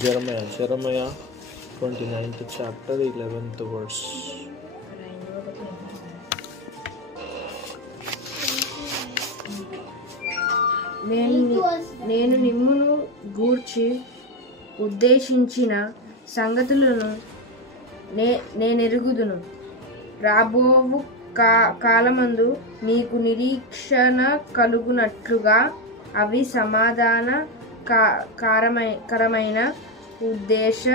Jeremiah 29th chapter 11th verse. నేను నిమ్మును గూర్చి ఉద్దేశించిన సంగతులను నేనెరుగుదును. రాబోవు కాలమందు మీకు నిరీక్షణ కలుగునట్లుగా అవి సమాధాన కరమైన ఉద్దేశములేగని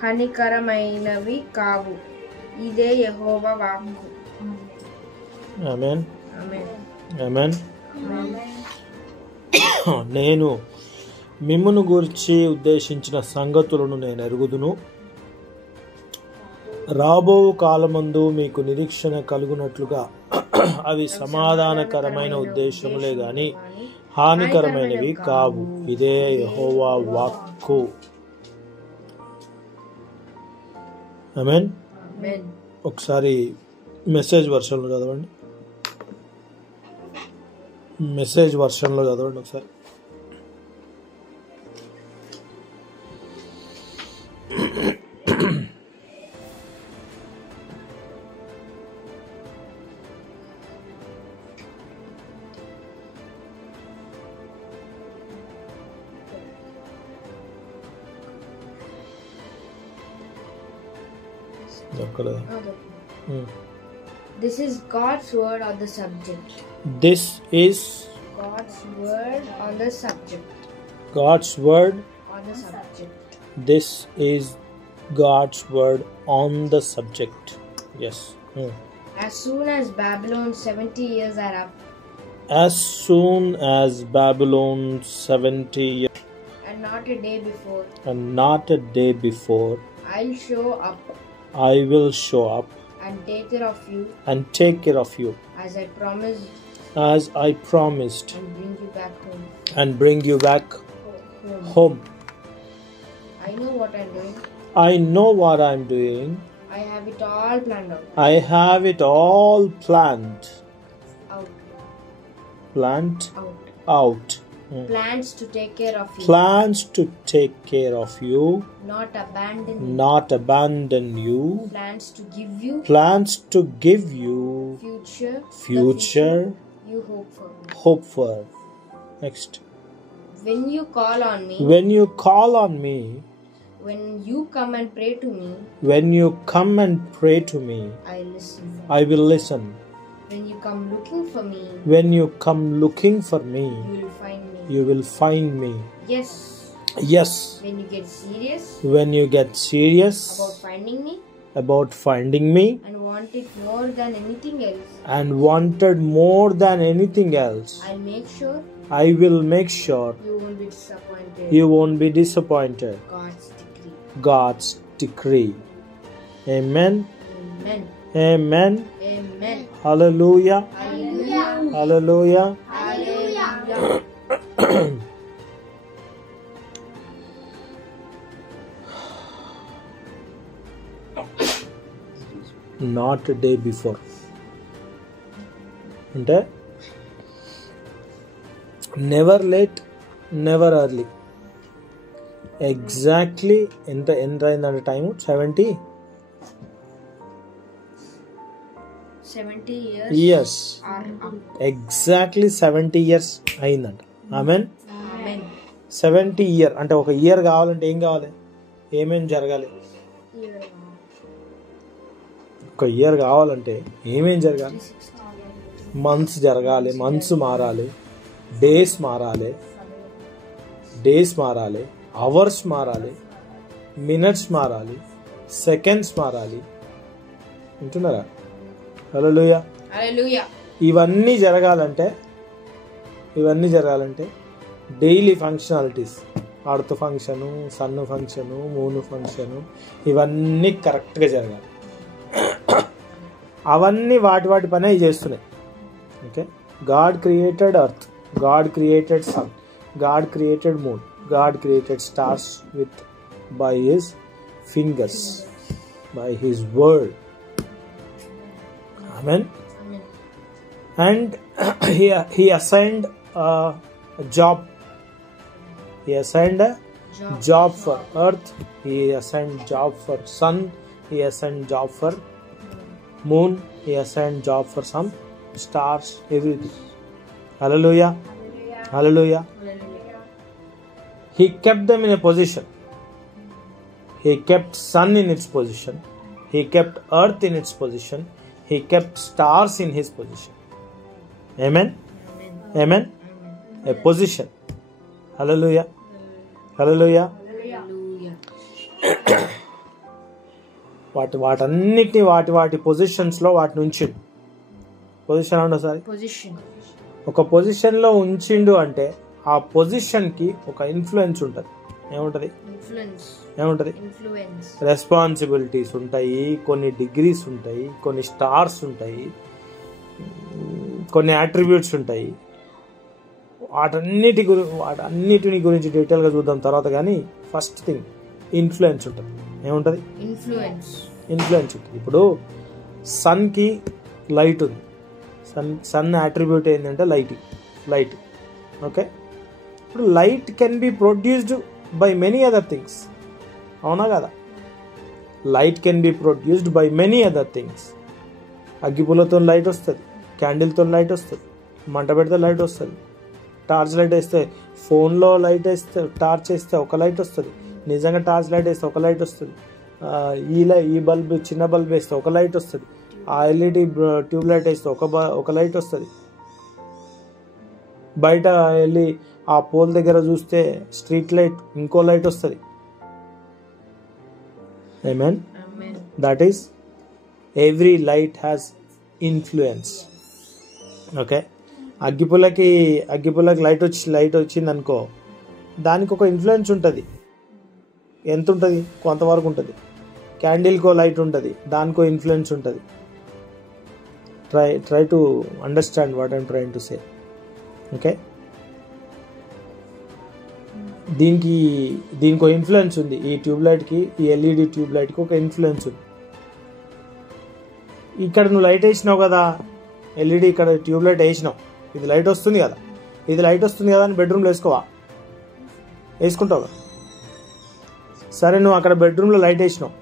హానికరమైనవి కావు. ఇదే యెహోవా వాక్కు. ఆమేన్. ఆమేన్. నేను మిమ్మును గూర్చి ఉద్దేశించిన సంగతులను నేను ఎరుగుదును. రాబో కాలమందు మీకు నిరీక్షణ కలుగునట్లుగా అవి సమాధానకరమైన ఉద్దేశములే గాని హానికరమైనవి కావు. ఇదే యెహోవా వాక్కు. ఆమేన్. ఒకసారి మెసేజ్ వర్షన్లో చదవండి. ఒకసారి. This is God's word on the subject. This is God's word on the subject. God's word On the subject. This is God's word on the subject. Yes. As soon as Babylon's 70 years are up. As soon as Babylon's 70 years. And not a day before. And not a day before. I'll show up. I will show up. And take care of you. And take care of you. As I promised. As I promised. And bring you back home. And bring you back home. I know what I'm doing. I know what I'm doing. I have it all planned out. I have it all planned. Out. Planned Out. out. Plans to take care of you. Plans to take care of you. Not abandon you. Not abandon you. Plans to give you. Plans to give you. Future. You hope for. Next. When you call on me. When you call on me. When you come and pray to me. When you come and pray to me. I listen. I will listen. When you come looking for me. When you come looking for me. You will find me. You will find me. Yes. Yes. When you get serious. When you get serious. About finding me. About finding me. And want it more than anything else. And wanted more than anything else. I'll make sure. I will make sure. You won't be disappointed. You won't be disappointed. God's decree. God's decree. Amen. Amen. Amen. Amen. Hallelujah. Hallelujah. Hallelujah. Hallelujah. Not a day before. అంటే never late never early. Exactly ఎంత అయిందంటే time 70 years. Exactly 70 years అయిందంట. Amen. 70 year అంటే ఒక year కావాలంటే ఏం కావాలి? ఏమేం జరగాలి? ఒక ఇయర్ కావాలంటే ఏమేం జరగాలి? మంత్స్ జరగాలి, మంత్స్ మారాలి, డేస్ మారాలి, అవర్స్ మారాలి, మినిట్స్ మారాలి, సెకండ్స్ మారాలి. వింటున్నారా? హల్లెలూయా. ఇవన్నీ జరగాలంటే daily functionalities, earth function, sun function, moon function, ఇవన్నీ కరెక్ట్గా జరగాలి. అవన్నీ వాటి పనే చేస్తున్నాయి. Okay. God created earth, God created sun, God created moon, God created stars with by his fingers, by his word. Amen. And he assigned a job He assigned a job for earth. He assigned job for sun. He assigned job for moon. He assigned job for some stars. Everything. Hallelujah. Hallelujah. He kept them in a position. He kept sun in its position. He kept earth in its position. He kept stars in his position. Amen. Amen. A position. Hallelujah. Hallelujah. వాటన్నిటిని వాటి positions లో వాటిని ఉంచిండు. Position అంటే sorry ఒక position లో ఉంచిండు అంటే ఆ position కి ఒక ఇన్ఫ్లుయెన్స్ ఉంటది. ఏముంటది? రెస్పాన్సిబిలిటీస్ ఉంటాయి, కొన్ని డిగ్రీస్ ఉంటాయి, కొన్ని స్టార్స్ ఉంటాయి, కొన్ని అట్రిబ్యూట్స్ ఉంటాయి. వాటన్నిటిని గురించి డీటెయిల్ గా చూద్దాం తర్వాత. కానీ ఫస్ట్ థింగ్ ఇన్ఫ్లుయెన్స్ ఉంటుంది. ఏముంటది? ఇన్ఫ్లుయెన్స్ ఉంటుంది. ఇప్పుడు సన్ కి లైట్ ఉంది. సన్ అట్రిబ్యూట్ ఏంటంటే లైట్. ఓకే, ఇప్పుడు light can be produced by many other things. అవునా కదా? Light can be produced by many other things. అగ్గిపుల్లతో లైట్ వస్తుంది, క్యాండిల్తో లైట్ వస్తుంది, మంట పెడితే లైట్ వస్తుంది, టార్చ్ లైట్ వేస్తే, ఫోన్లో లైట్ వేస్తే, టార్చ్ వేస్తే ఒక లైట్ వస్తుంది, నిజంగా టార్చ్ లైట్ వేస్తే ఒక లైట్ వస్తుంది, ఈ బల్బ్ చిన్న బల్బ్ వేస్తే ఒక లైట్ వస్తుంది, ఆ ఎల్ఈడి ట్యూబ్ లైట్ వేస్తే ఒక లైట్ వస్తుంది. బయట వెళ్ళి ఆ పోల్ దగ్గర చూస్తే స్ట్రీట్ లైట్ ఇంకో లైట్ వస్తుంది. Amen. That is, every light has influence. Okay. అగ్గిపుల్లకి లైట్ వచ్చింది అనుకో, దానికి ఒక ఇన్ఫ్లుయెన్స్ ఉంటుంది. ఎంత ఉంటుంది? కొంతవరకు ఉంటుంది. క్యాండిల్కో లైట్ ఉంటుంది, దానికో ఇన్ఫ్లుయెన్స్ ఉంటుంది. Try to understand what I'm trying to say. Okay, దీనికి ఇన్ఫ్లుయెన్స్ ఉంది. ఈ ట్యూబ్ లైట్కి, ఈ ఎల్ఈడి ట్యూబ్ లైట్కి ఒక ఇన్ఫ్లుయెన్స్ ఉంది. ఇక్కడ నువ్వు లైట్ వేసినావు కదా, ఎల్ఈడి ఇక్కడ ట్యూబ్ లైట్ వేసినావు, ఇది లైట్ వస్తుంది కదా అని బెడ్రూమ్లో వేసుకుంటావు కదా. సరే, నువ్వు అక్కడ బెడ్రూమ్లో లైట్ వేసినావు,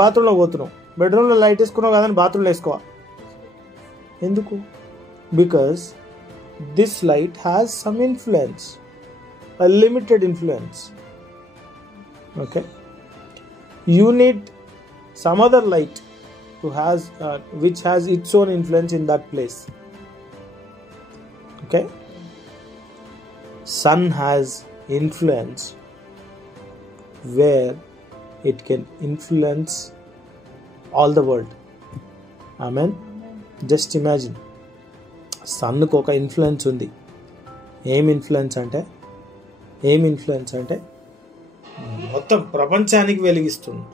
బాత్రూంలో పోతున్నావు, బెడ్రూమ్లో లైట్ వేసుకున్నావు కదా అని బాత్రూంలో వేసుకోవా? ఎందుకు? Because this light has some influence, a limited influence. Okay, you need some other light which has its own influence in that place. Okay, sun has influence where it can influence all the world. Amen. Just imagine, సన్నుకు ఒక influence ఉంది. ఏం influence అంటే మొత్తం ప్రపంచానికి వెలిగిస్తుంది.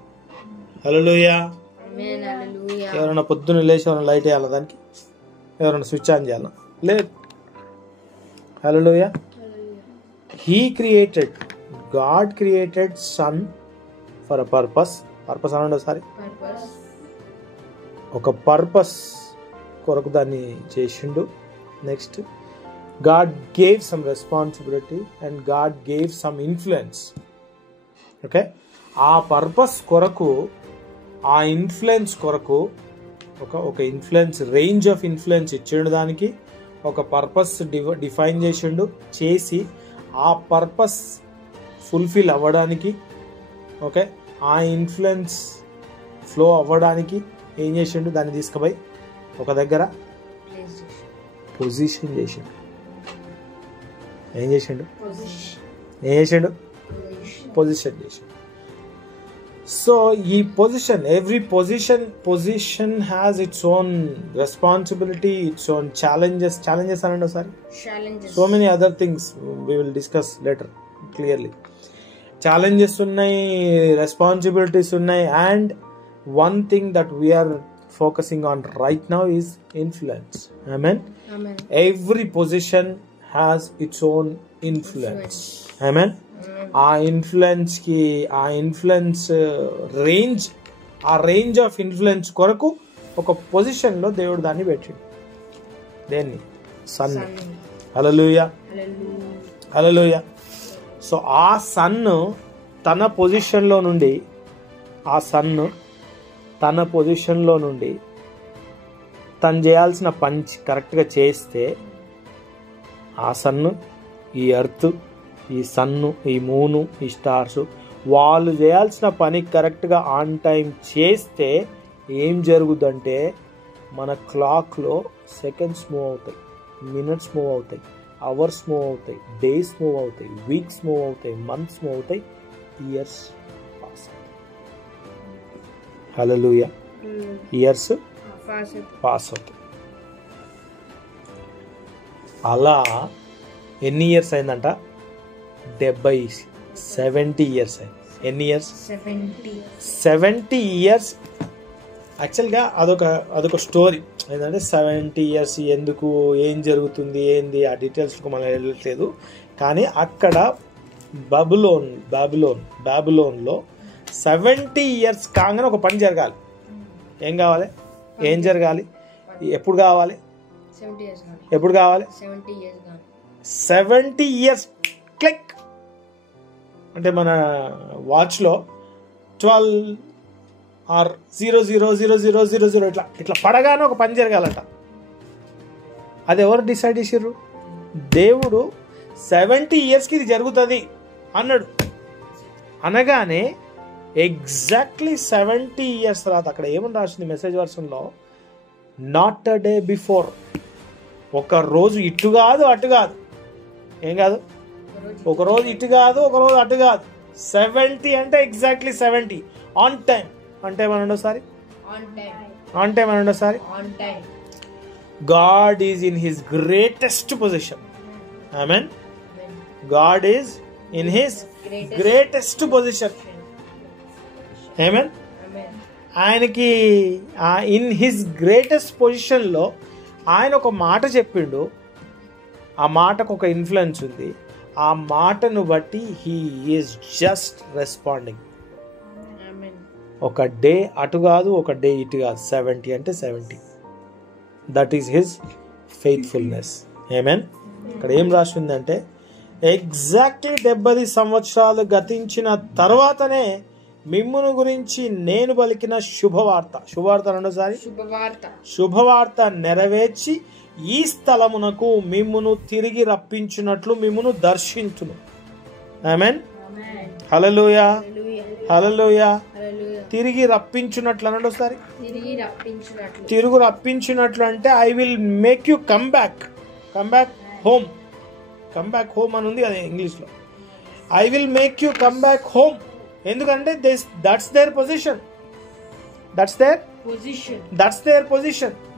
హల్లెలూయా. ఎవరైనా పొద్దున్న లేచి ఎవరైనా లైట్ వేయాలా, దానికి ఎవరైనా స్విచ్ ఆన్ చేయాలా? లేదు. Hallelujah. God created sun for a purpose అనండి ఒకసారి. ఒక పర్పస్ కొరకు దాన్ని చేసిండు. Next, God gave some responsibility and God gave some influence. Okay, ఆ పర్పస్ కొరకు, ఆ ఇన్ఫ్లుయెన్స్ కొరకు ఒక ఇన్ఫ్లుయెన్స్, రేంజ్ ఆఫ్ ఇన్ఫ్లుయెన్స్ ఇచ్చిండు. దానికి ఒక పర్పస్ డిఫైన్ చేసి ఆ పర్పస్ ఫుల్ఫిల్ అవ్వడానికి, ఓకే, ఆ ఇన్ఫ్లుయెన్స్ ఫ్లో అవ్వడానికి ఏం చేసిండు? దాన్ని తీసుకుపోయి ఒక దగ్గర పొజిషన్ చేసిండు. పొజిషన్ చేసిండు. సో ఈ position, every position has its own responsibility, its own challenges అనండి ఒకసారి. So many other things we will discuss later clearly. Challenges ఉన్నాయి, రెస్పాన్సిబిలిటీస్ ఉన్నాయి, and one thing that we are focusing on right now is influence. Amen. Every position has its own influence. Amen. ఆ influence range, ఆ range of influence కొరకు ఒక position లో దేవుడు దాన్ని పెట్టిండు. దేన్ని? సన్. హల్లెలూయా. హల్లెలూయా. సో ఆ సన్ తన పొజిషన్లో నుండి తను చేయాల్సిన పని కరెక్ట్గా చేస్తే ఆ సన్ను, ఈ ఎర్త్, ఈ సన్ను, ఈ మూను, ఈ స్టార్స్ వాళ్ళు చేయాల్సిన పని కరెక్ట్గా ఆన్ టైం చేస్తే ఏం జరుగుద్దంటే మన క్లాక్లో సెకండ్స్ మూవ్ అవుతాయి, మినిట్స్ మూవ్ అవుతాయి, అవర్స్ మూవ్ అవుతాయి, డేస్ మూవ్ అవుతాయి, వీక్స్ మూవ్ అవుతాయి, మంత్స్ మూవ్ అవుతాయి, ఇయర్స్ పాస్ అవుతాయి. హల్లెలూయా. ఇయర్స్ పాస్ అవుతాయి. అలా ఎన్ని ఇయర్స్ అయిందంట? 70 ఇయర్స్ అయింది. ఎన్ని ఇయర్స్? 70 ఇయర్స్. యాక్చువల్గా అదొక స్టోరీ ఏంటంటే 70 ఇయర్స్ ఎందుకు, ఏం జరుగుతుంది, ఏంది, ఆ డీటెయిల్స్కి మనం వెళ్ళట్లేదు. కానీ అక్కడ బాబిలోన్లో 70 ఇయర్స్ కాగానే ఒక పని జరగాలి. ఏం కావాలి? ఏం జరగాలి? ఎప్పుడు కావాలి? 70 ఇయర్స్ క్లిక్ అంటే మన వాచ్లో 12 ఆర్ 000000 ఇట్లా పడగానే ఒక పని జరగాలంట. అది ఎవరు డిసైడ్ చేసిర్రు? దేవుడు 70 ఇయర్స్కి ఇది జరుగుతుంది అన్నాడు. అనగానే ఎగ్జాక్ట్లీ 70 ఇయర్స్ తర్వాత అక్కడ ఏమని రాసింది మెసేజ్ వర్షన్లో? Not a day before. ఒక రోజు ఇటు కాదు అటు కాదు. ఏం కాదు? ఒక రోజు ఇటు కాదు, ఒక రోజు అటు కాదు. 70 అంటే ఎగ్జాక్ట్లీ 70 ఆన్ టైం. అంటే మన రెండోసారి God is in his greatest position. Amen. God is in his greatest position. Amen. ఆయనకి ఇన్ హిస్ గ్రేటెస్ట్ పొజిషన్లో ఆయన ఒక మాట చెప్పిండు. ఆ మాటకు ఒక ఇన్ఫ్లుయెన్స్ ఉంది. ఆ మాటను బట్టి హీ ఈజ్ జస్ట్ రెస్పాండింగ్. ఒక డే అటు కాదు, ఒక డే ఇటు కాదు. 70 అంటే 70. That is his faithfulness. Amen. ఇక్కడ ఏం రాసి ఉందంటే ఎగ్జాక్ట్లీ 70 సంవత్సరాలు గతించిన తర్వాతనే మిమ్మును గురించి నేను పలికిన శుభవార్త రెండోసారి శుభవార్త నెరవేర్చి ఈ స్థలమునకు మిమ్మును తిరిగి రప్పించినట్లు మిమ్మును దర్శించును. ఆమేన్. హల్లెలూయా. హల్లెలూయా. తిరిగి రప్పించినట్లు అనండి ఒకసారి. తిరుగు రప్పించినట్లు అంటే I will make you come back home. Come back home అని ఉంది అది ఇంగ్లీష్లో. I will make you come back home. ఎందుకంటే that's their position.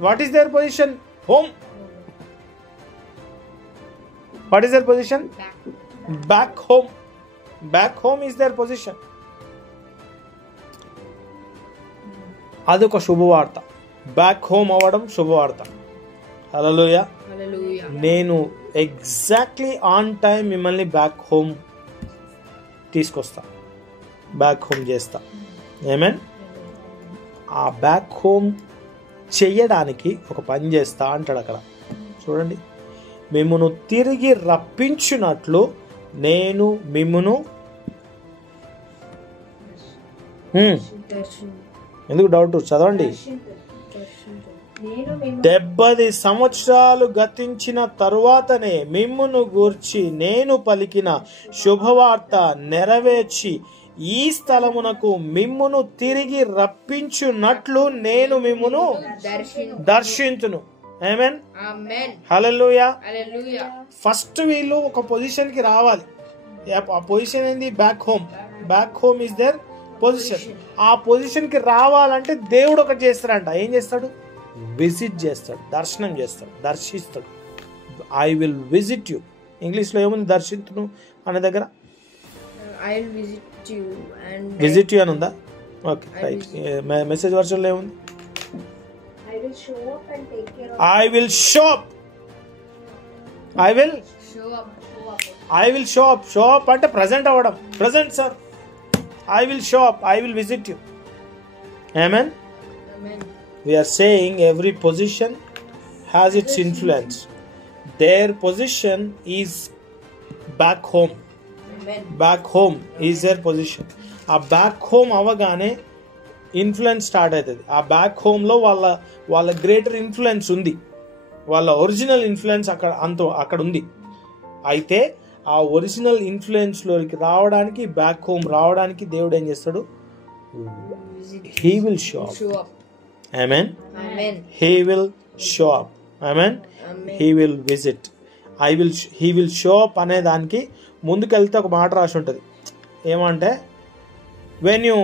What is their position? Home. What is their position? Back home. Back home is their position. అదొక శుభవార్త. Back home అవ్వడం శుభవార్త. Hallelujah. నేను ఎగ్జాక్ట్లీ ఆన్ టైం మిమ్మల్ని back home తీసుకొస్తా, back home చేస్తా. Amen. ఆ బ్యాక్ హోమ్ చెయ్యడానికి ఒక పని చేస్తా అంటాడు అక్కడ. చూడండి, మిమ్మును తిరిగి రప్పించినట్లు నేను మిమ్మును ఎందుకు డౌట్? చదవండి. 70 సంవత్సరాలు గతించిన తరువాతనే మిమ్మును గూర్చి నేను పలికిన శుభవార్త నెరవేర్చి ఈ స్థలమునకు మిమ్మును తిరిగి రప్పించున్నట్లు నేను మిమ్మును దర్శించును. ఆమేన్. హల్లెలూయా. ఫస్ట్ వీళ్ళు ఒక పొజిషన్ కి రావాలి. ఆ పొజిషన్ ఏంది? Back home. Back home is there position. ఆ పొజిషన్ కి రావాలంటే దేవుడు ఒకటి చేస్తాడంట. ఏం చేస్తాడు? విజిట్ చేస్తాడు, దర్శనం చేస్తాడు, దర్శిస్తాడు. I will visit you. ఇంగ్లీష్లో ఏముంది? దర్శించును అనే దగ్గర విజిట్ యూ అని ఉందా? Okay, right. మెసేజ్ వర్షన్లో ఏముంది? I will show up. Show up అంటే ప్రజెంట్ అవ్వడం. Present sir. I will show up. I will visit you. Amen. We are saying every position has its influence. their position is back home. Amen. Back home is there position. ఆ back home అవగానే influence start అవుతుంది. ఆ back హోమ్లో వాళ్ళ greater influence ఉంది. వాళ్ళ original influence అక్కడ ఉంది. అయితే ఆ ఒరిజినల్ ఇన్ఫ్లుయెన్స్లోకి రావడానికి, బ్యాక్ హోమ్ రావడానికి దేవుడు ఏం చేస్తాడు? He will show up. Amen. He will show up. Amen. He will visit. He will show up అనే దానికి ముందుకెళ్తే ఒక మాట రాసి ఉంటుంది. ఏమంటే, when you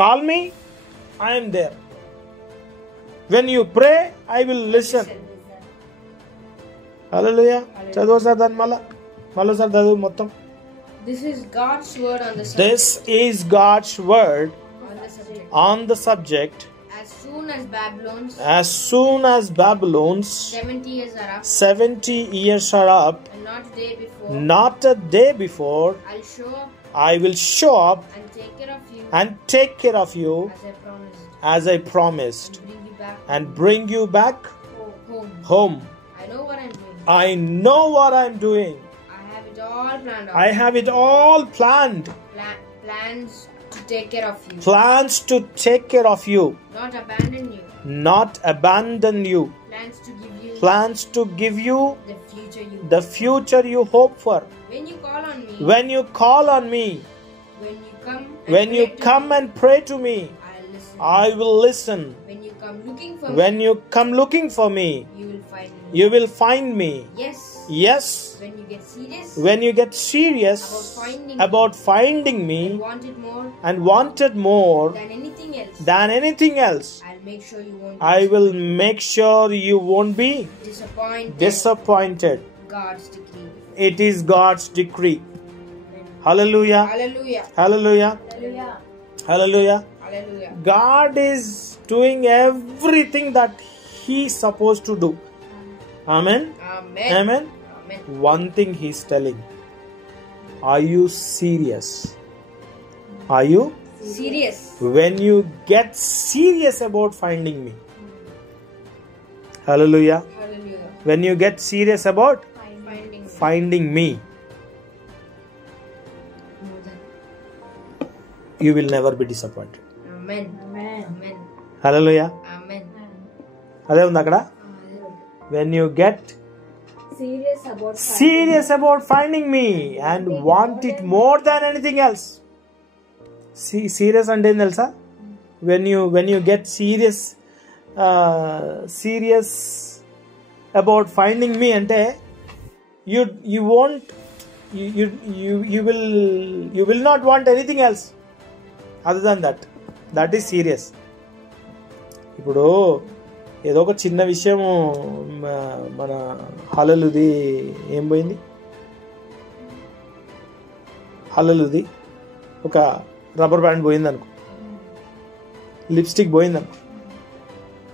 call me I'm there, when you pray I will listen. Hallelujah. చదువు సార్ దాన్ని మళ్ళీ సార్ చదువు మొత్తం. This is God's word on the subject. This is God's word on the subject. As soon as Babylon's 70 years are up, 70 years are up, and not a day before, not a day before, I'll show up I will show up and take care of you and take care of you as I promised, and bring you back home. I know what I'm doing. I know what I'm doing. I have it all planned out. I have it all planned. Plans to take care of you. Plans to take care of you. Not abandon you. Not abandon you. Plans to give you. Plans to give you the future you hope for. When you call on me. When you call on me. When you come and pray to me. I'll listen. I will listen. When you come looking for When me. you come looking for me. You will find me. You will find me. Yes. Yes. When you get serious. When you get serious about finding me and wanted more than anything else. I will make sure you won't be disappointed. God's decree. It is God's decree. Hallelujah. Hallelujah. Hallelujah. Hallelujah. Hallelujah. Hallelujah. God is doing everything that He is supposed to do. Amen. Amen. Amen. Amen. One thing He's telling. Are you serious? Are you serious? When you get serious about finding me. Hallelujah. Hallelujah. When you get serious about finding me, you will never be disappointed. Amen. Amen. Amen. Hallelujah. Amen. అదే ఉంది అక్కడ. When you get serious about finding me and want it more than anything else. Serious అంటే ఏం తెలుసా? When you get serious about finding me అంటే you won't you will not want anything else other than that. That is serious. ఇప్పుడు ఏదో ఒక చిన్న విషయము మన హలలుది ఏం పోయింది, హలలుది ఒక రబ్బర్ బ్యాండ్ పోయింది అనుకో, లిప్స్టిక్ పోయింది అనుకో,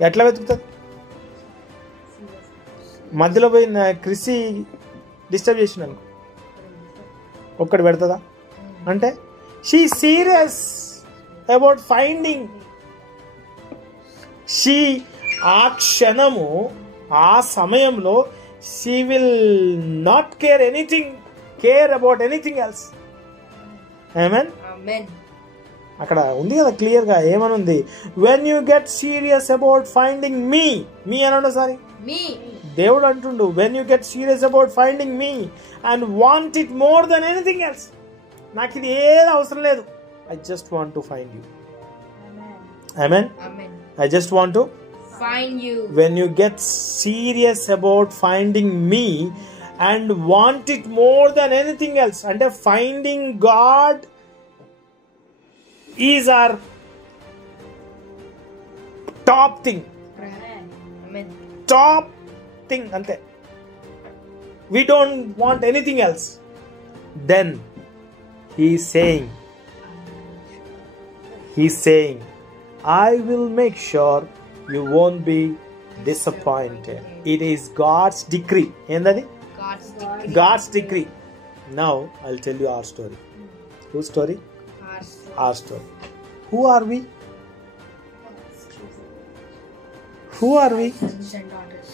ఎట్లా వెతుకుతుంది? మధ్యలో పోయిన క్రిసి డిస్టర్బ్ చేసిన అనుకో, ఒక్కటి పెడుతుందా? అంటే she serious about finding. She ఆ క్షణము ఆ సమయంలో she will not care about anything else. Amen. అక్కడ ఉంది కదా క్లియర్గా ఏమని ఉంది? When you get serious about finding me అనండి సారీ, దేవుడు అంటుండు when you get serious about finding me and want it more than anything else. నాకు ఇది ఏది అవసరం లేదు, I just want to find you. Amen. I just want to find you. When you get serious about finding me and want it more than anything else, and finding God is our top thing. Amen. Top thing ante. We don't want anything else. Then he is saying I will make sure you won't be disappointed. It is God's decree. Endadi? God's decree. Now I'll tell you our story. Whose story? Our story. Who are we? Who are we? Sons and daughters.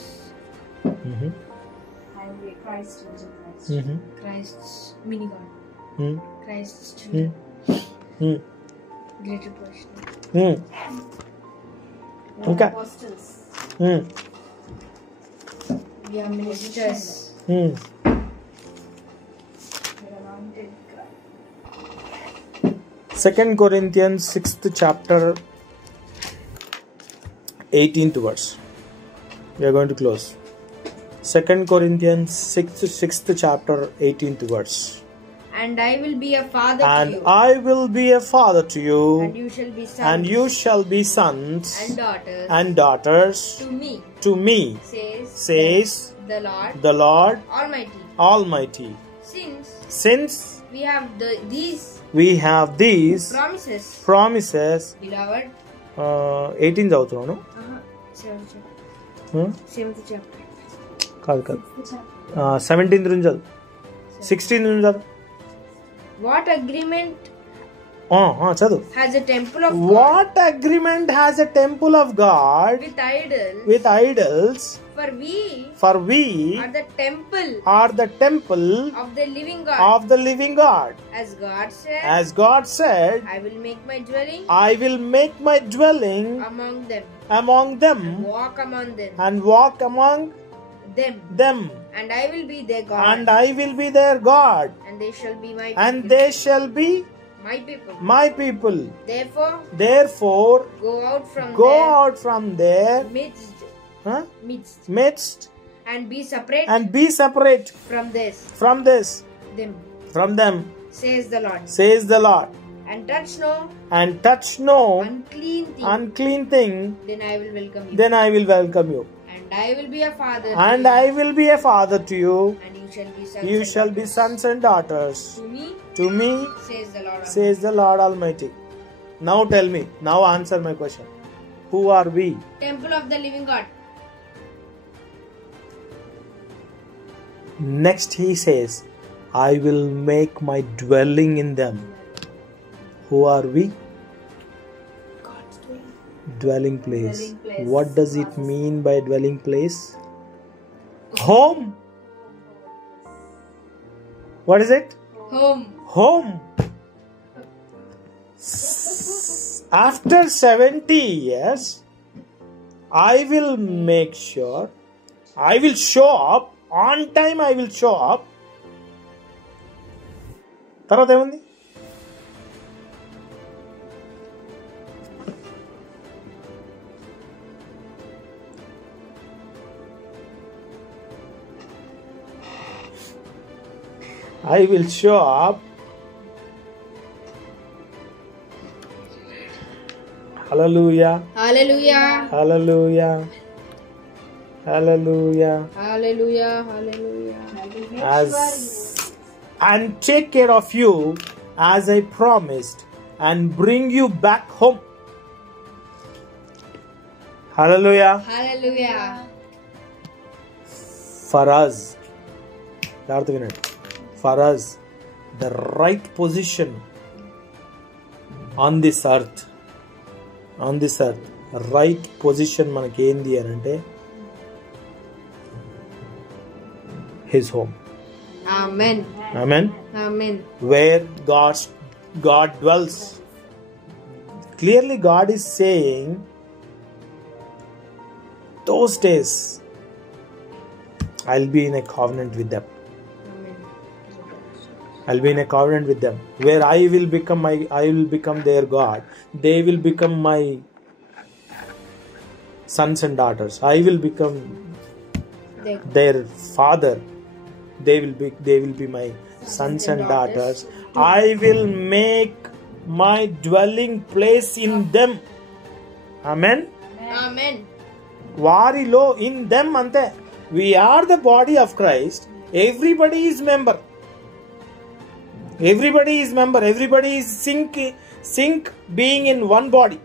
And we Christ, Jesus Christ. Mhm. Christ's mini God. Hmm. Christ's children. Hmm. Greater portion. Hmm. Okay. Apostles. Hmm. We are ministers. Hmm. We are anointed. 2 Corinthians 6th chapter 18th verse. We are going to close. 2 Corinthians 6th chapter 18th verse. And I will be a father And to you. I will be a father to And you, you shall be sons. and you shall be sons and daughters. to me. me, says the Lord the Lord Almighty. Almighty. Since Since we have these we have these promises, beloved. 18 చదువుతున్నాను. 7th chapter. కాదు 17th నుంచి చదువు, 16th నుంచి చదువు. What agreement చదువు. has a temple of God What agreement has a temple of God with idols? For we are the temple of the living God. As God said, I will make my dwelling among them among them and walk among them, and I will be their God, and I will be their God, and they shall be my and people. they shall be my people. Therefore go out from their midst and be separate from them, says the Lord, and touch no unclean thing, then I will welcome you, and I will be a father to you, and you shall be sons and daughters to me, says the Lord Almighty. Now tell me, now answer my question. Who are we? Temple of the living God. Next he says, I will make my dwelling in them. Who are we? God's Dwelling place. What does it mean by dwelling place? Home. What is it? Home. After 70 years, I will make sure, I will show up, on time I will show up. తర్వాత ఏముంది? I will show up. Hallelujah. Hallelujah. Hallelujah. Hallelujah. Hallelujah. Hallelujah. And take care of you as I promised, and bring you back home. Hallelujah. Hallelujah. For us, for us, the right position on this earth, right position మనకి ఏంది అని అంటే his home. Amen. Where God dwells. Clearly God is saying, those days I'll be in a covenant with them. I'll be in a covenant with them, where I will become their God. They will become my sons and daughters. I will become their father. They will be my sons and daughters. I will make my dwelling place in them. Amen. వారిలో, in them అంతే. We are the body of Christ. Everybody is member. Everybody is sync being in one body.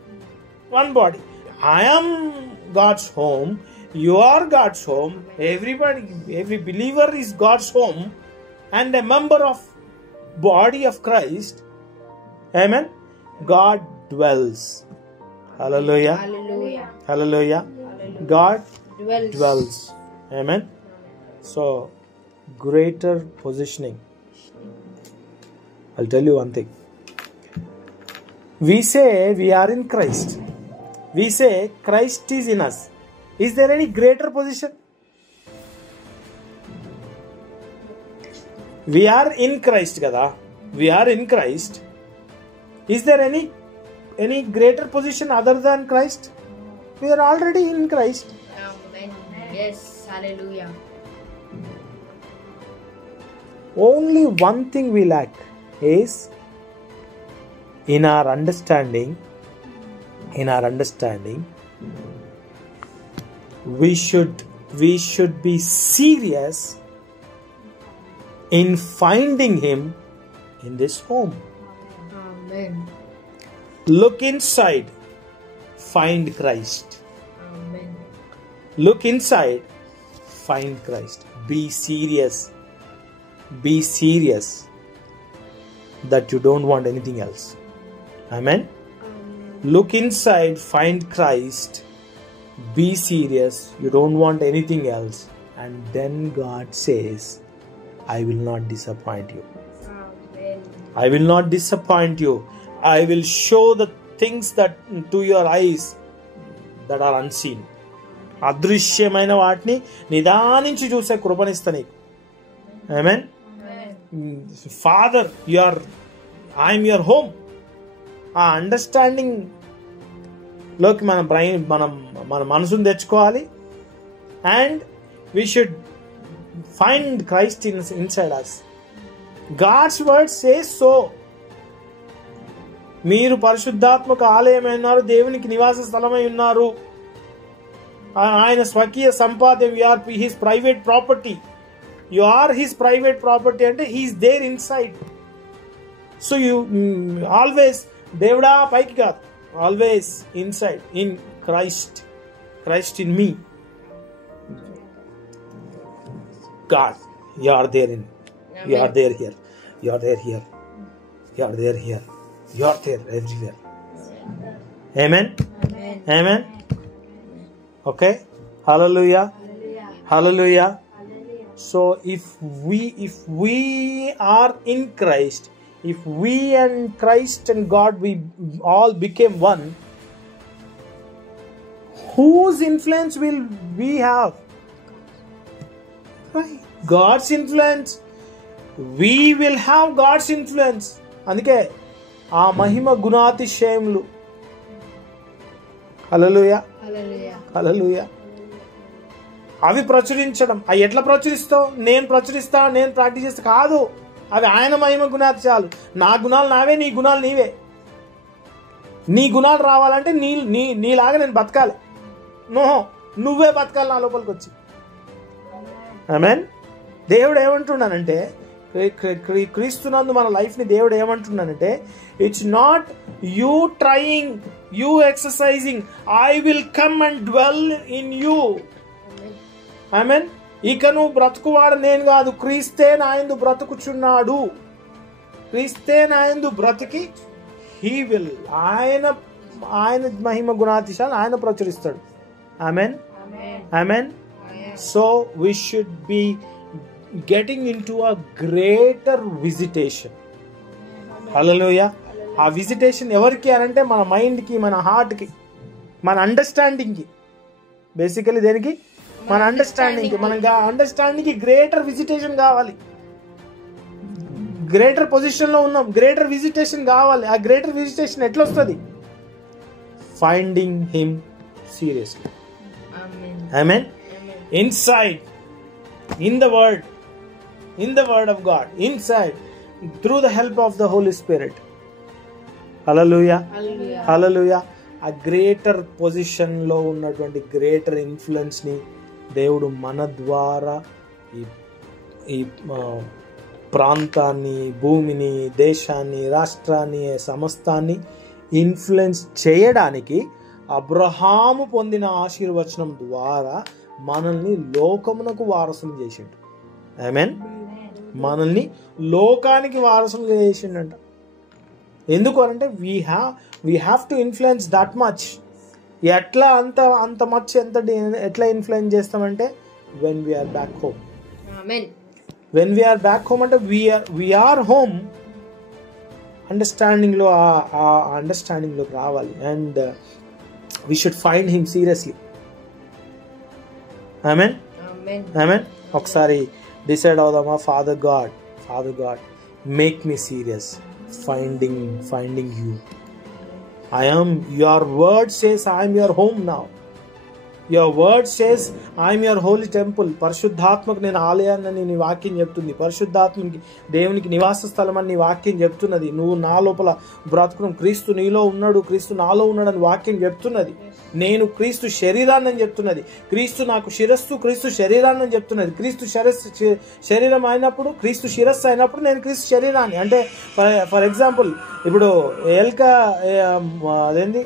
I am God's home. You are God's home. Every believer is God's home and a member of body of Christ. Amen. God dwells. Hallelujah. God dwells. Amen. So greater positioning. I'll tell you one thing. We say we are in Christ. We say Christ is in us. Is there any greater position? We are in Christ kada. We are in Christ. Is there any greater position other than Christ? We are already in Christ. Amen. Yes. Hallelujah. Only one thing we lack is in our understanding, we should be serious in finding him in this home. Amen. Look inside, find Christ. Amen. Look inside, find Christ. Be serious that you don't want anything else. Amen. Look inside, find Christ. Be serious, you don't want anything else. And then God says, I will not disappoint you. Amen. I will not disappoint you. I will show the things that to your eyes that are unseen. అదృశ్యమైన వాటిని నిదానించి చూసే కృపనిస్తా నీకు. Amen. Father, I am your home. ఆ understanding లోకి మన brain మన మనసును తెచ్చుకోవాలి. And we should find Christ inside us. God's word says so. మీరు పరిశుద్ధాత్మక ఆలయమై ఉన్నారు, దేవునికి నివాస స్థలమై ఉన్నారు, ఆయన స్వకీయ సంపాద్యం. You are his private property. You are his private property అంటే he is there inside. So you always దేవుడా పైకి కాదు, always inside in Christ in me. God, you are there in, you are there here, you are there here, you are there here, you are there everywhere. Amen. Amen. Okay. Hallelujah. Hallelujah. So if we are in Christ, if we and Christ and God, we all became one, whose influence will we have? Right. God's influence. We will have God's influence. అందుకే ఆ మహిమ గుణాతిశయములు. హల్లెలూయా. హల్లెలూయా. అవి ప్రచురించడం. అవి ఎట్లా ప్రచురిస్తావు? నేను practice చేస్తా కాదు. అవి ఆయన మహిమ గుణాతిశయాలు. నా గుణాలు నావే, నీ గుణాలు నీవే. నీ గుణాలు రావాలంటే నీలాగా నేను బతకాలి. నువ్వే బతకాలి నా లోపలికి వచ్చి. ఆమేన్. దేవుడు ఏమంటున్నానంటే, క్రీస్తునందు మన లైఫ్ని దేవుడు ఏమంటున్నానంటే, it's not you trying, you exercising, I will come and dwell in you. Amen. ఇక నువ్వు బ్రతుకువాడు నేను కాదు, క్రీస్తే నాయందు బ్రతుకుచున్నాడు. క్రీస్తే నాయందు బ్రతికి హీ విల్, ఆయన మహిమ గుణాతిశాలు ఆయన ప్రచురిస్తాడు. ఆమేన్. ఆమేన్. So we should be getting into a greater visitation. Hallelujah. ఆ విజిటేషన్ ఎవరికి అనంటే మన మైండ్కి, మన హార్ట్కి, మన అండర్స్టాండింగ్కి. బేసికలీ దేనికి? మన అండర్స్టాండింగ్కి. మన అండర్స్టాండింగ్కి గ్రేటర్ విజిటేషన్ కావాలి. గ్రేటర్ పొజిషన్లో ఉన్నాం, గ్రేటర్ విజిటేషన్ కావాలి. ఆ గ్రేటర్ విజిటేషన్ ఎట్లా వస్తుంది? Finding him seriously. Amen. Inside, in the word of God, inside, through the help of the Holy Spirit. Hallelujah. Hallelujah. A greater position లో ఉన్నటువంటి greater influence ని దేవుడు మన ద్వారా ఈ ప్రాంతాన్ని, భూమిని, దేశాన్ని, రాష్ట్రాన్ని, సమస్తాన్ని ఇన్ఫ్లుయెన్స్ చేయడానికి అబ్రహాము పొందిన ఆశీర్వచనం ద్వారా మనల్ని లోకమునకు వారసులు చేసిండు. ఆమేన్. మనల్ని లోకానికి వారసులు చేసిండంట. ఎందుకు అంటే we have to influence that much. ఎట్లా అంత మచ్ ఎట్లా ఇన్ఫ్లుయెన్స్ చేస్తామంటే when we're back home. When we're back home అంటే వీఆర్ హోమ్ అండర్స్టాండింగ్లో ఆ అండర్స్టాండింగ్లోకి రావాలి. And we should find him seriously. Amen amen. ఒకసారి డిసైడ్ అవుదామా? Father God make me serious finding you. Your word says I am your home now. Your word says I am your holy temple. పరిశుద్ధాత్మకు నేను ఆలయాన్ని నీ వాక్యం చెప్తుంది. పరిశుద్ధాత్మకి దేవునికి నివాస స్థలం అని నీ వాక్యం చెప్తున్నది. నువ్వు నా లోపల బ్రతుకును, క్రీస్తు నీలో ఉన్నాడు, క్రీస్తు నాలో ఉన్నాడు అని వాక్యం చెప్తున్నది. నేను క్రీస్తు శరీరాన్ని అని చెప్తున్నది. క్రీస్తు నాకు శిరస్సు, క్రీస్తు శరీరాన్ని అని చెప్తున్నది. క్రీస్తు శరీరం అయినప్పుడు, క్రీస్తు శిరస్సు అయినప్పుడు నేను క్రీస్తు శరీరాన్ని. అంటే ఫర్ ఎగ్జాంపుల్ ఇప్పుడు అదేంది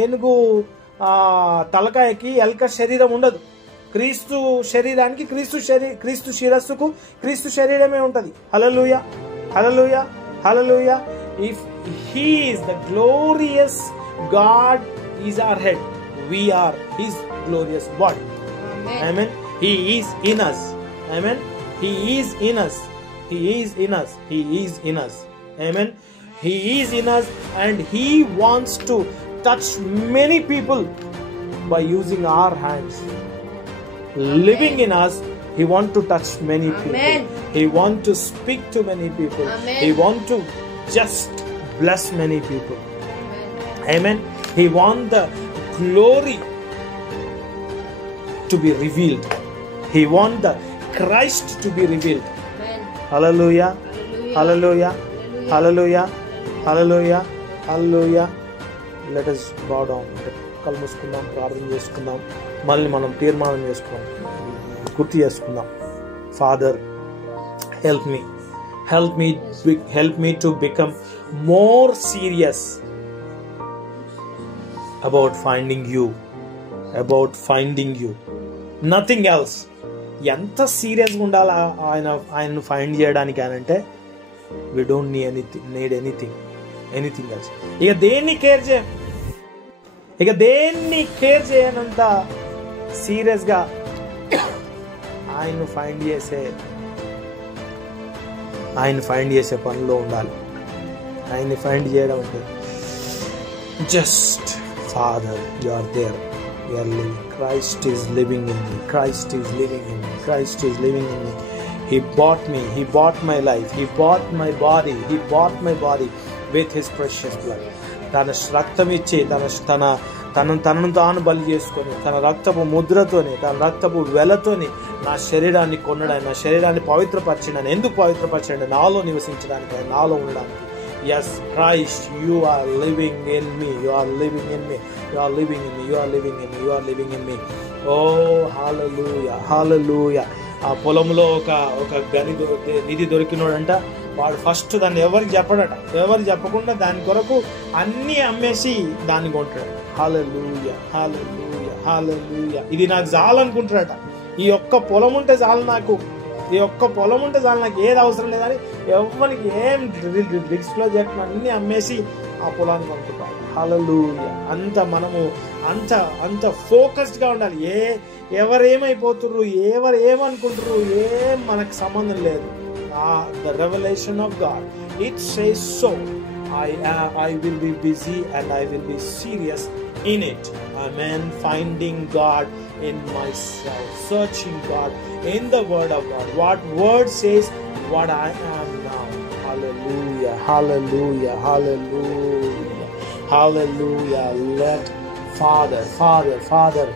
ఏనుగు తలకాయకి ఎలక శరీరం ఉండదు. క్రీస్తు శరీరానికి క్రీస్తు శిరస్సుకు క్రీస్తు శరీరమే ఉంటది. Hallelujah hallelujah hallelujah. If he is the glorious God is our head, we are his glorious body. Amen. He is in us. Amen. He is in us. He is in us. He is in us. Amen. He is in us and he wants to touch many people by using our hands. Living in us, he wants to touch many people. He wants to speak to many people. He wants to just bless many people. Amen. He wants the glory to be revealed. He wants the Christ to be revealed. Hallelujah. Hallelujah. Hallelujah. Hallelujah. Hallelujah. Let us bow down. కళ్ళు మూసుకుందాం, ప్రార్థన చేసుకుందాం, మళ్ళీ మనం తీర్మానం చేసుకుందాం, గుర్తు చేసుకుందాం. Father, help me to become more serious about finding you. Nothing else. ఎంత సీరియస్గా ఉండాలా ఆయనను ఫైండ్ చేయడానికి అంటే we don't need anything else. ఇక దేన్ని కేర్ చేయనంత సీరియస్గా ఆయన్ను ఫైండ్ చేసే పనిలో ఉండాలి. ఆయన్ని ఫైండ్ చేయడం అంటే just Father, you are there, you are living. Christ is living in me. Christ is living in me. Christ is living in me. He bought me. He bought my life. He bought my body. He bought my body with his precious blood. తన రక్తం ఇచ్చి తనను తాను బలి చేసుకొని తన రక్తపు ముద్రతోని, తన రక్తపు వెలతోని నా శరీరాన్ని కొనడానికి, నా శరీరాన్ని పవిత్రపరిచిండని. ఎందుకు పవిత్రపరిచిండు? నాలో నివసించడానికి, నాలో ఉండడానికి. Yes, Christ, you are living in me. You are living in me. You are living in me. You are living in me. You are living in me. Oh, hallelujah, hallelujah. ఆ పొలంలో ఒక నిధి దొరికినోడంట, వాడు ఫస్ట్ దాన్ని ఎవరికి చెప్పడట. ఎవరు చెప్పకుండా దాని కొరకు అన్ని అమ్మేసి దాన్ని కొంటాడు. హల్లెలూయా హల్లెలూయా హల్లెలూయా. ఇది నాకు చాలనుకుంటాడట. ఈ ఒక్క పొలం ఉంటే చాలు నాకు, ఏది అవసరం లేదని ఎవరికి ఏం డిస్ప్లో చేయకుండా అన్ని అమ్మేసి ఆ పొలాన్ని కొనుక్కుంటాడు. హల్లెలూయా. మనము అంత ఫోకస్డ్ గా ఉండాలి. ఎవరేమైపోతుర్రు, ఏమనుకుంటారు, ఏం మనకు సంబంధం లేదు. The revelation of God, it says so. I will be busy and I will be serious in it. Amen. Finding God in myself, searching God in the word of God. What word says what I am now. Hallelujah, hallelujah, hallelujah, hallelujah. Let Father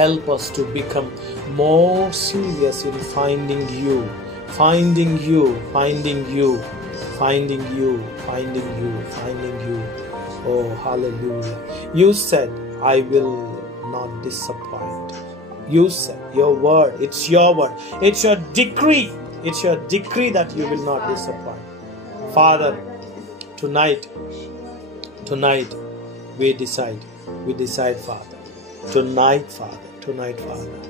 help us to become more serious in finding you. Oh, hallelujah. You said I will not disappoint. You said your word, it's your word, it's your decree that you will not disappoint. Father, tonight we decide, Father. Tonight, Father.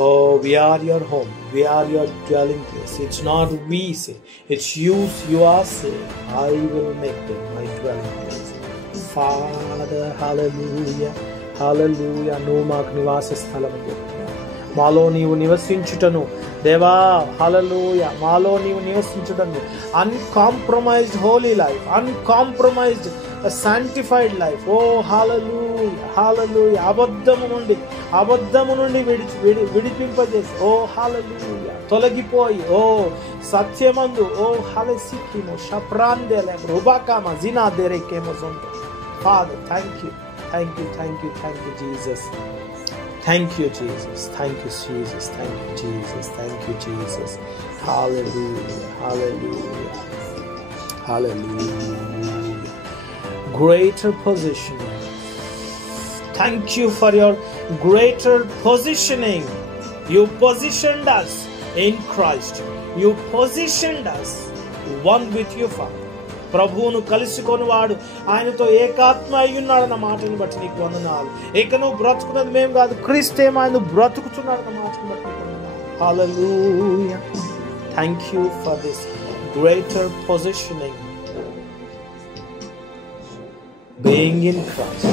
Oh, we are your home. We are your dwelling place. It's not we say. It's you are saying, I will make them my dwelling place. Father, hallelujah. Hallelujah. నువ్వు మాకు నివాస స్థలం అని చెప్తున్నావు. మాలో నీవు నివసించుటను దేవా, hallelujah, మాలో నీవు నివసించుటను, uncompromised holy life, uncompromised sanctified life. ఓ హల్లెలూయా, హల్లెలూయా, అబద్ధము నుండి విడిపింపజేసి, ఓ హల్లెలూయా, తొలగిపోయి, ఓ సత్యమందు, ఓ హల్లెసికిమో షప్రాందెలే రుబాకామా జినా దెరేకేమో జొంటో. Father, thank you Jesus. Thank you Jesus. Thank you Jesus. Thank you Jesus. Thank you Jesus. Hallelujah. Hallelujah. Hallelujah. Greater positioning. Thank you for your greater positioning. You positioned us in Christ. You positioned us one with you, Father. ప్రభువును కలుసుకొని వాడు ఆయనతో ఏకాత్మ అయి ఉన్నాడన్న మాటను బట్టి నీకు వందనాలు. ఇక నువ్వు బ్రతుకున్నది మేము కాదు, క్రీస్తే ఆయన బ్రతుకుతున్నాడన్న మాటను బట్టి నీకు వందనాలు. Hallelujah. Thank you for this greater positioning, being in Christ,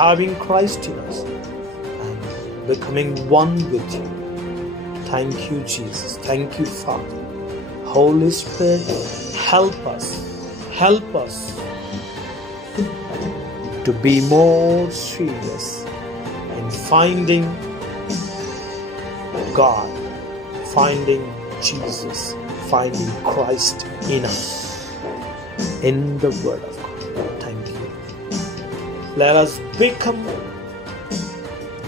having Christ in us, and becoming one with you. Thank you Jesus. Thank you Father. Holy Spirit, help us to be more serious in finding God, finding Jesus, finding Christ in us, in the Word of God. Thank you. Let us become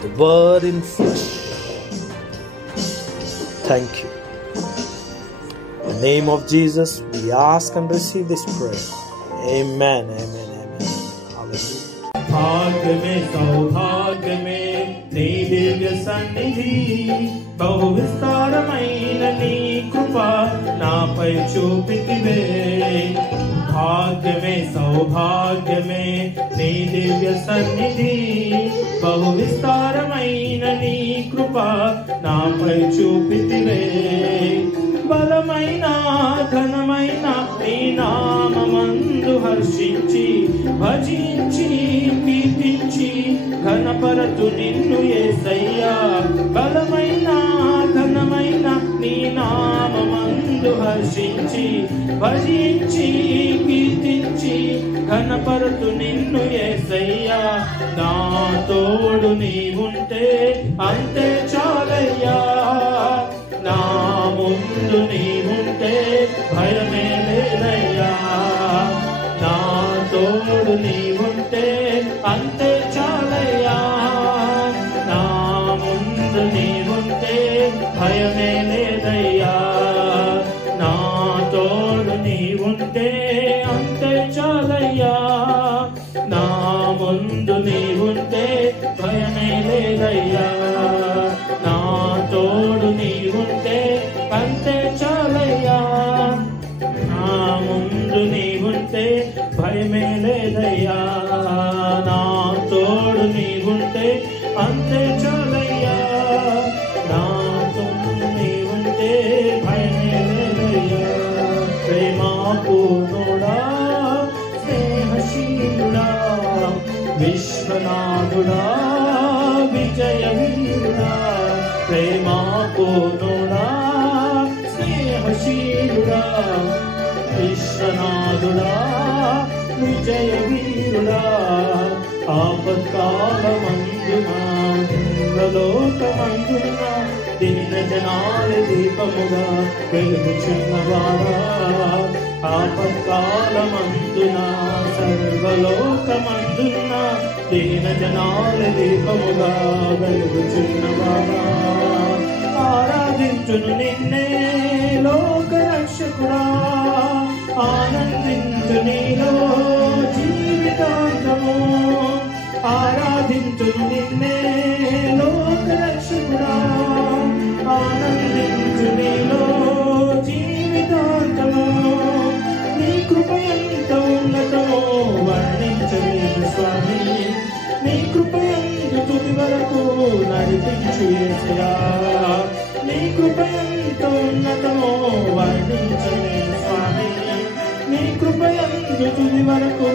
the Word in flesh. Thank you. In the name of Jesus, we ask and receive this prayer. Amen. Amen. Amen. Hallelujah. भाग्य में सौभाग्य में నీ దివ్య సన్నిధి, బహు విస్తారమైన నీ కృప నాపై చూపితివే. భాగ్యమే సౌభాగ్యమే నీ దివ్య సన్నిధి, బహు విస్తారమైన నీ కృప నాపై చూపితివే. బలమైన ఘనమైన నీ నామమందు హర్షించి భజించి కీర్తించి ఘనపరతు నిన్ను యేసయ్యా. బలమైన ఘనమైన నీ నామమందు హర్షించి భజించి కీర్తించి ఘనపరతు నిన్ను యేసయ్యా. నా తోడు నీవుంటే అంతే చాలయ్యా, నా ముందు నీవుంటే భయమే లేదయ్యా. నా తోడు నీవుంటే అంతే చాలయ్యా, నా ముందు నీవుంటే భయమే లేదయ్యా. నా తోడు నీవుంటే అంతే చాలయ్యా, నా ముందు నీవుంటే భయమే లేదయ్యా. నా తోడు నీవుంటే అంతే చాలయ్యా, నా ముందు నీవుంటే భయమే లేదయ్యా. నా తోడు నీవుంటే అంతే చాలయ్యా, నా తోడు నీవుంటే భయమే లేదయ్యా. ప్రేమా పూర్ణుడా, స్నేహశీలుడా, విశ్వనాథుడా, విజయ వీరుడా. ప్రేమా పూర్ణుడా, స్నేహశీలుడా, విశ్వనాథుడా, విజయ వీరుడా. ఆపత్కాలమందున ఇంద్రలోకమందున దీన జనాల దీపముగా వెలుగుచున్నవాడా. ఆపత్కాలమందున సర్వలోకమందున దీన జనాల దీపముగా వెలుగుచున్నవాడా. ఆరాధించును నిన్నే లోక రక్షకుడా, ఆనందించు నీలో జీవితాంతము. ఆరాధించును నిన్నే లోక రక్షకుడా, ఆనందించు నీలో జీవితాంతము. నీ కృప ఎంత ఉన్నతమో వర్ణించలేదు స్వామి, నీ కృప ఎంత తుది వరకు నడిపించు యేసయ్యా. నీ కృప ఎంత ఉన్నతమో వర్ణించలేదు స్వామి, నీ కృప ఎంత తుది వరకు